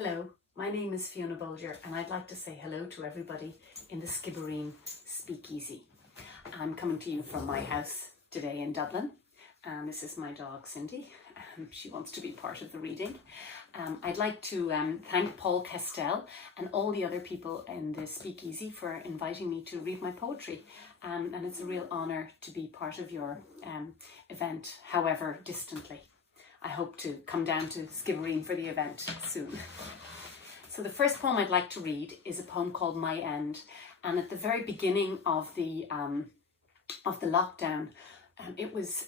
Hello, my name is Fiona Bolger and I'd like to say hello to everybody in the Skibbereen Speakeasy. I'm coming to you from my house today in Dublin. This is my dog Cindy. She wants to be part of the reading. I'd like to thank Paul Castell and all the other people in the Speakeasy for inviting me to read my poetry. And it's a real honour to be part of your event, however distantly. I hope to come down to Skibbereen for the event soon. So the first poem I'd like to read is a poem called My End. And at the very beginning of the lockdown, it was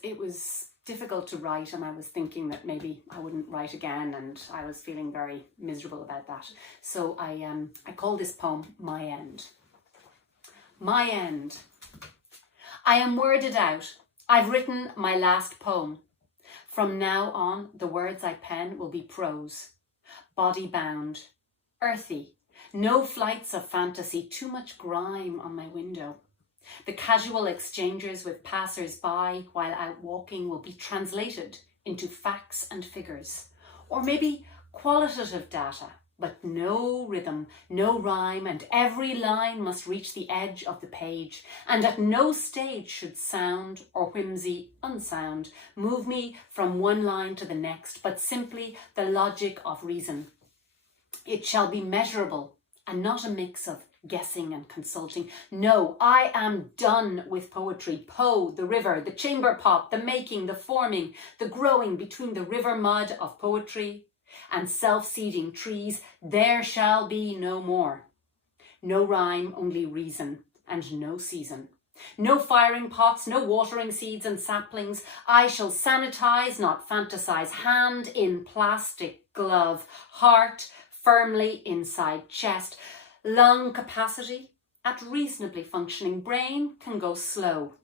difficult to write, and I was thinking that maybe I wouldn't write again, and I was feeling very miserable about that. So I call this poem My End. My end. I am worded out. I've written my last poem. From now on, the words I pen will be prose, body-bound, earthy, no flights of fantasy, too much grime on my window. The casual exchanges with passers-by while out walking will be translated into facts and figures, or maybe qualitative data, but no rhythm, no rhyme, and every line must reach the edge of the page, and at no stage should sound or whimsy unsound move me from one line to the next, but simply the logic of reason. It shall be measurable and not a mix of guessing and consulting. No, I am done with poetry. Poe, the river, the chamber pot, the making, the forming, the growing between the river mud of poetry and self-seeding trees, there shall be no more. No rhyme, only reason, and no season. No firing pots, no watering seeds and saplings. I shall sanitize, not fantasize. Hand in plastic glove, heart firmly inside chest. Lung capacity at reasonably functioning. Brain can go slow.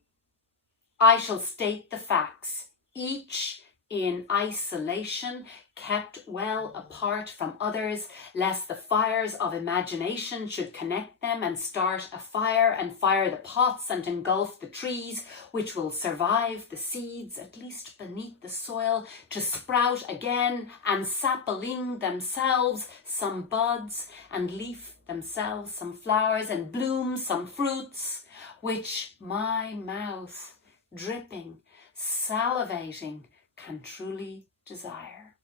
I shall state the facts, each in isolation, kept well apart from others, lest the fires of imagination should connect them and start a fire and fire the pots and engulf the trees, which will survive the seeds, at least beneath the soil, to sprout again and sapling themselves some buds and leaf themselves some flowers and bloom some fruits, which my mouth, dripping, salivating, can truly desire.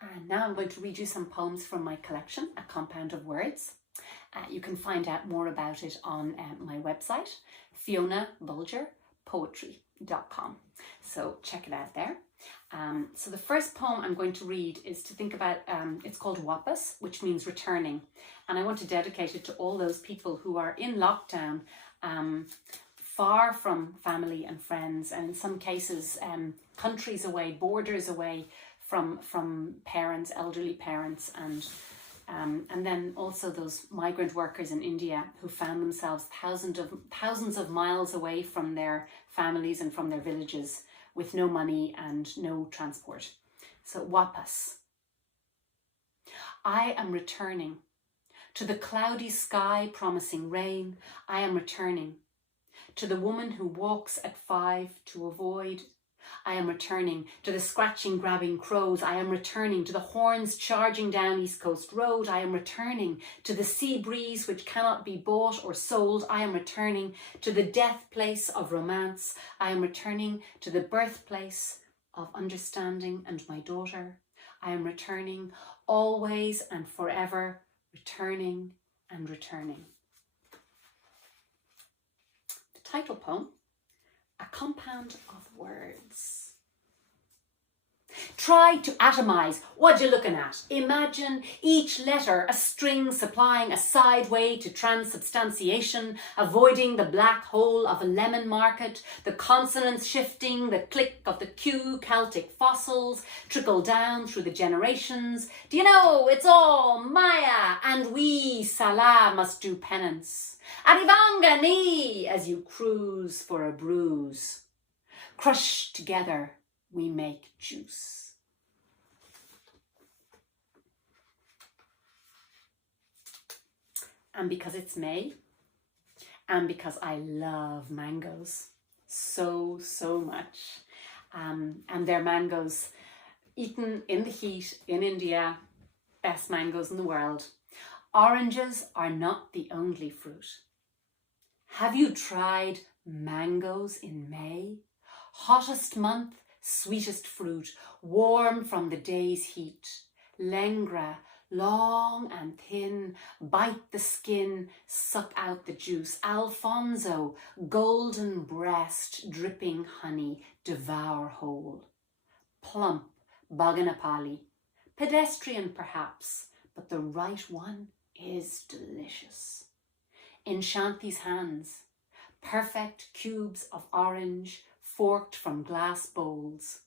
And now I'm going to read you some poems from my collection, A Compound of Words. You can find out more about it on my website, FionaBolgerPoetry.com. So check it out there. So the first poem I'm going to read is to think about, it's called Wapis, which means returning. And I want to dedicate it to all those people who are in lockdown, far from family and friends, and in some cases countries away, borders away from parents, elderly parents, and then also those migrant workers in India who found themselves thousands of miles away from their families and from their villages with no money and no transport. So Wapis. I am returning to the cloudy sky promising rain. I am returning to the woman who walks at 5 to avoid. I am returning to the scratching, grabbing crows. I am returning to the horns charging down East Coast Road. I am returning to the sea breeze which cannot be bought or sold. I am returning to the death place of romance. I am returning to the birthplace of understanding and my daughter. I am returning always and forever, returning and returning. The title poem, A Compound of Words. Try to atomize what you're looking at. Imagine each letter a string supplying a side way to transubstantiation, avoiding the black hole of a lemon market, the consonants shifting, the click of the Q Celtic fossils trickle down through the generations. Do you know, it's all Maya, and we, Salah, must do penance. Arrivanga ni, as you cruise for a bruise. Crushed together, we make juice. And because it's May, and because I love mangoes so much, and they're mangoes eaten in the heat in India, best mangoes in the world. Oranges are not the only fruit. Have you tried mangoes in May? Hottest month, sweetest fruit, warm from the day's heat. Lengra, long and thin, bite the skin, suck out the juice. Alfonso, golden breast, dripping honey, devour whole. Plump, Baganapali, pedestrian perhaps, but the right one is delicious. In Shanti's hands, perfect cubes of orange forked from glass bowls.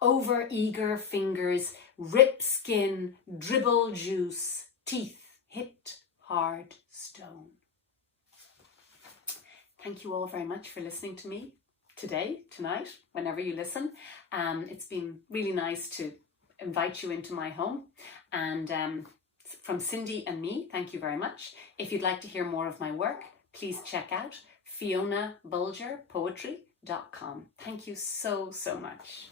Over eager fingers, rip skin, dribble juice, teeth hit hard stone. Thank you all very much for listening to me today, tonight, whenever you listen. It's been really nice to invite you into my home, and from Cindy and me, thank you very much. If you'd like to hear more of my work, please check out FionaBolgerPoetry.com. Thank you so much.